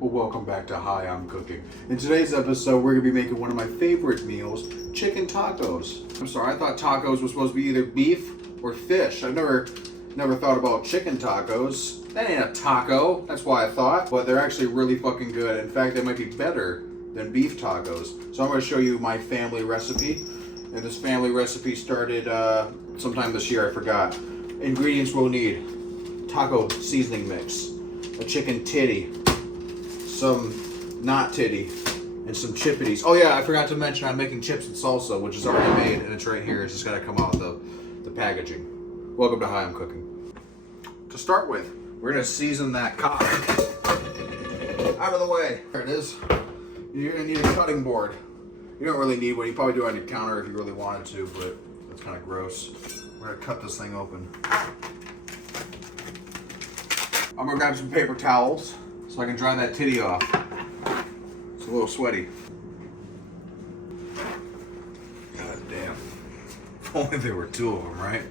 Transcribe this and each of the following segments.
Well, welcome back to Hi, I'm Cooking. In today's episode, we're going to be making one of my favorite meals, chicken tacos. I'm sorry, I thought tacos was supposed to be either beef or fish. I've never thought about chicken tacos. That ain't a taco, that's why I thought. But they're actually really fucking good. In fact, they might be better than beef tacos. So I'm going to show you my family recipe. And this family recipe started sometime this year, I forgot. Ingredients we'll need: taco seasoning mix, a chicken titty, some not titty, and some chippities. Oh yeah, I forgot to mention I'm making chips and salsa, which is already made, and it's right here. It's just gotta come out of the packaging. Welcome to Hi, I'm Cooking. To start with, we're gonna season that cock. Out of the way. There it is. You're gonna need a cutting board. You don't really need one. You probably do it on your counter if you really wanted to, but that's kind of gross. We're gonna cut this thing open. I'm gonna grab some paper towels so I can dry that titty off. It's a little sweaty. God damn. If only there were two of them, right?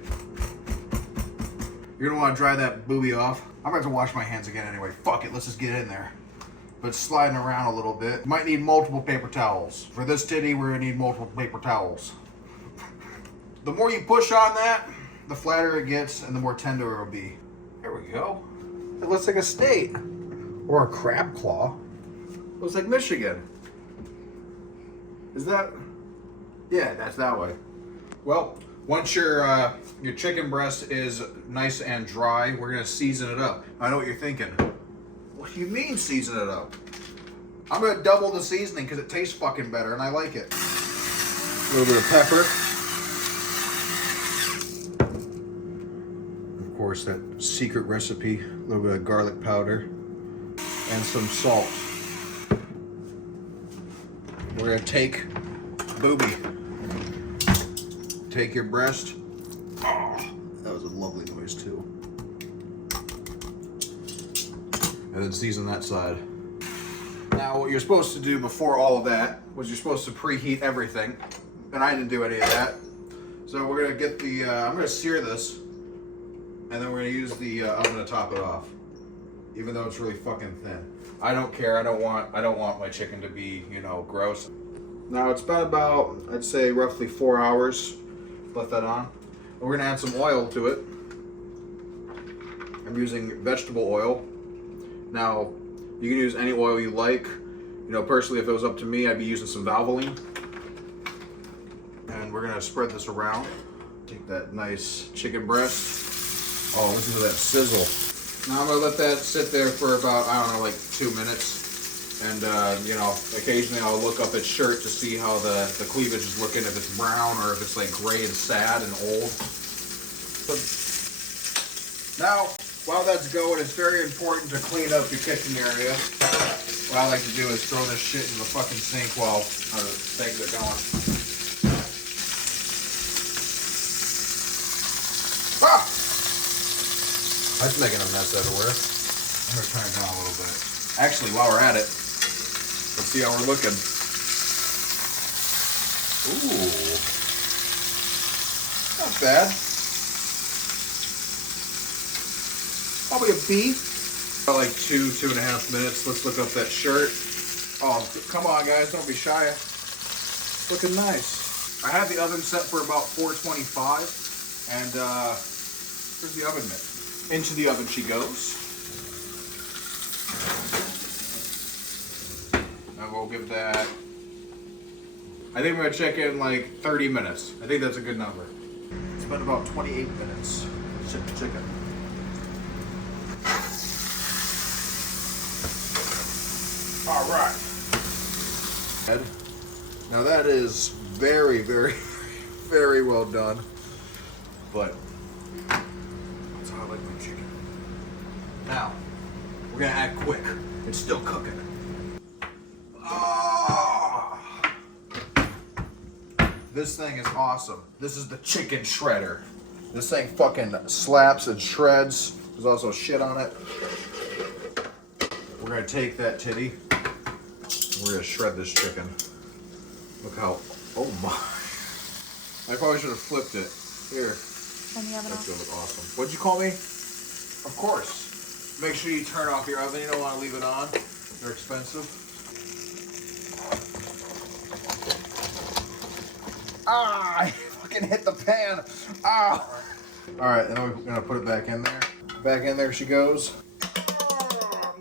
You're gonna wanna dry that booby off. I'm about to wash my hands again anyway. Fuck it, let's just get in there. But it's sliding around a little bit. Might need multiple paper towels. For this titty, we're gonna need multiple paper towels. The more you push on that, the flatter it gets and the more tender it'll be. There we go. It looks like a steak. Or a crab claw. Looks like Michigan. Is that? Yeah, that's that way. Well, once your chicken breast is nice and dry, we're gonna season it up. I know what you're thinking. What do you mean season it up? I'm gonna double the seasoning because it tastes fucking better and I like it. A little bit of pepper. Of course, that secret recipe. A little bit of garlic powder. And some salt. We're gonna take booby. Take your breast. Oh, that was a lovely noise too. And then season that side. Now what you're supposed to do before all of that was you're supposed to preheat everything. And I didn't do any of that. So we're gonna get the, I'm gonna sear this. And then we're gonna use the oven to top it off. Even though it's really fucking thin. I don't care. I don't want my chicken to be, you know, gross. Now it's been about, I'd say roughly 4 hours. Let that on. And we're gonna add some oil to it. I'm using vegetable oil. Now, you can use any oil you like. You know, personally, if it was up to me, I'd be using some Valvoline. And we're gonna spread this around. Take that nice chicken breast. Oh, listen to that sizzle. Now I'm gonna let that sit there for about, I don't know, like 2 minutes. And, you know, occasionally I'll look up its shirt to see how the cleavage is looking, if it's brown or if it's like gray and sad and old. So, now, while that's going, it's very important to clean up your kitchen area. What I like to do is throw this shit in the fucking sink while things are going. Ah! That's making a mess everywhere. I'm gonna turn it down a little bit. Actually, while we're at it, let's see how we're looking. Ooh. Not bad. Probably a B. About like 2.5 minutes. Let's look up that shirt. Oh, come on guys, don't be shy. Looking nice. I have the oven set for about 425. And here's the oven mitt. Into the oven she goes. And we'll give that, I think we're gonna check in like 30 minutes. I think that's a good number. It's been about 28 minutes. Check the chicken. All right. Now that is very, very, very well done. But that's how I like my chicken. Now, we're gonna act quick. It's still cooking. Oh! This thing is awesome. This is the chicken shredder. This thing fucking slaps and shreds. There's also shit on it. We're gonna take that titty. We're gonna shred this chicken. Look how, oh my. I probably should have flipped it. Here. That's gonna look awesome. What'd you call me? Of course. Make sure you turn off your oven. You don't want to leave it on. They're expensive. Ah, I fucking hit the pan. Ah. All right, and then we're gonna put it back in there. Back in there she goes.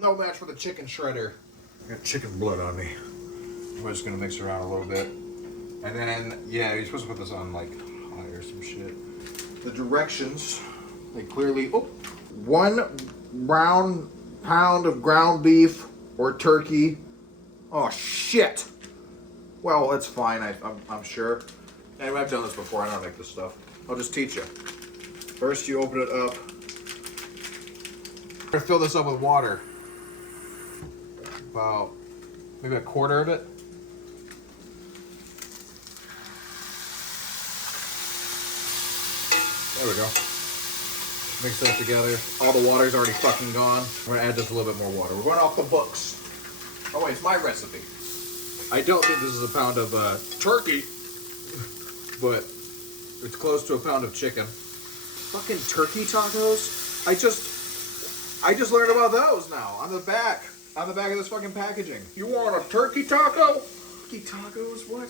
No match for the chicken shredder. I got chicken blood on me. We're just gonna mix it around a little bit. And then, yeah, you're supposed to put this on like high or some shit. The directions, they clearly, 1 round pound of ground beef or turkey. Oh shit. Well, that's fine, I'm sure. Anyway, I've done this before, I know how to make this stuff. I'll just teach you. First you open it up. I'm gonna fill this up with water. About maybe a quarter of it. There we go. Mix that together. All the water's already fucking gone. We're gonna add just a little bit more water. We're going off the books. Oh wait, it's my recipe. I don't think this is a pound of turkey, but it's close to a pound of chicken. Fucking turkey tacos? I just learned about those now. On the back of this fucking packaging. You want a turkey taco? Turkey tacos? What?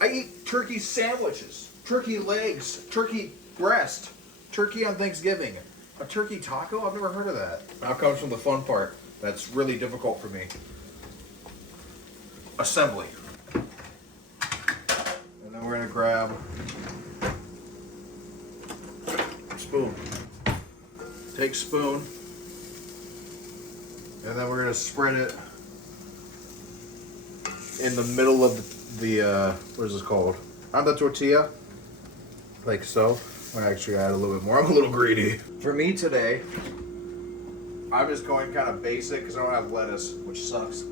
I eat turkey sandwiches, turkey legs, turkey breast, turkey on Thanksgiving. A turkey taco? I've never heard of that. Now comes from the fun part. That's really difficult for me. Assembly. And then we're gonna grab a spoon. Take spoon. And then we're gonna spread it in the middle of the what is this called? On the tortilla. Like so. I actually add a little bit more. I'm a little greedy. For me today, I'm just going kind of basic because I don't have lettuce, which sucks.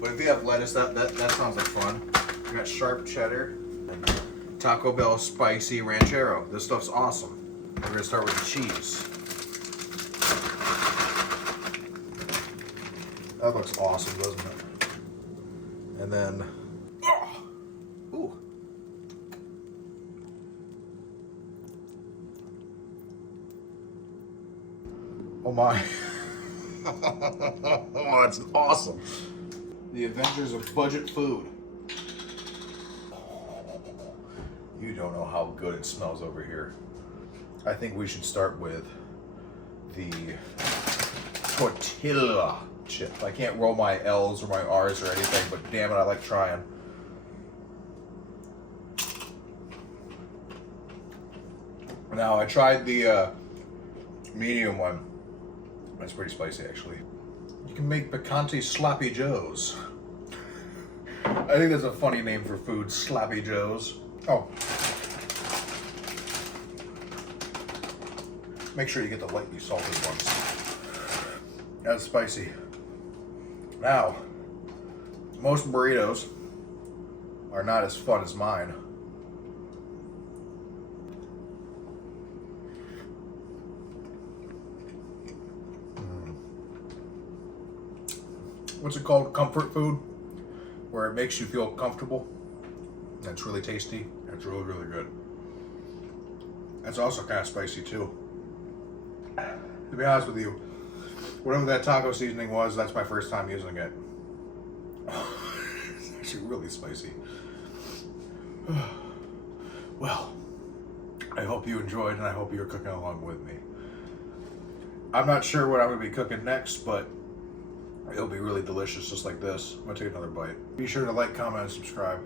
But if you have lettuce, that sounds like fun. We got sharp cheddar and Taco Bell spicy ranchero. This stuff's awesome. We're gonna start with the cheese. That looks awesome, doesn't it? And then, ooh. Oh my. Oh, that's awesome. The Adventures of Budget Food. You don't know how good it smells over here. I think we should start with the tortilla chip. I can't roll my L's or my R's or anything, but damn it, I like trying. Now, I tried the medium one. That's pretty spicy, actually. You can make picante sloppy joes. I think that's a funny name for food, sloppy joes. Oh. Make sure you get the lightly salted ones. That's spicy. Now, most burritos are not as fun as mine. What's it called? Comfort food, where it makes you feel comfortable. That's really tasty. That's really, really good. That's also kind of spicy too. To be honest with you, whatever that taco seasoning was, that's my first time using it. It's actually really spicy. Well, I hope you enjoyed, and I hope you're cooking along with me. I'm not sure what I'm going to be cooking next, but it'll be really delicious just like this. I'm going to take another bite. Be sure to like, comment, and subscribe.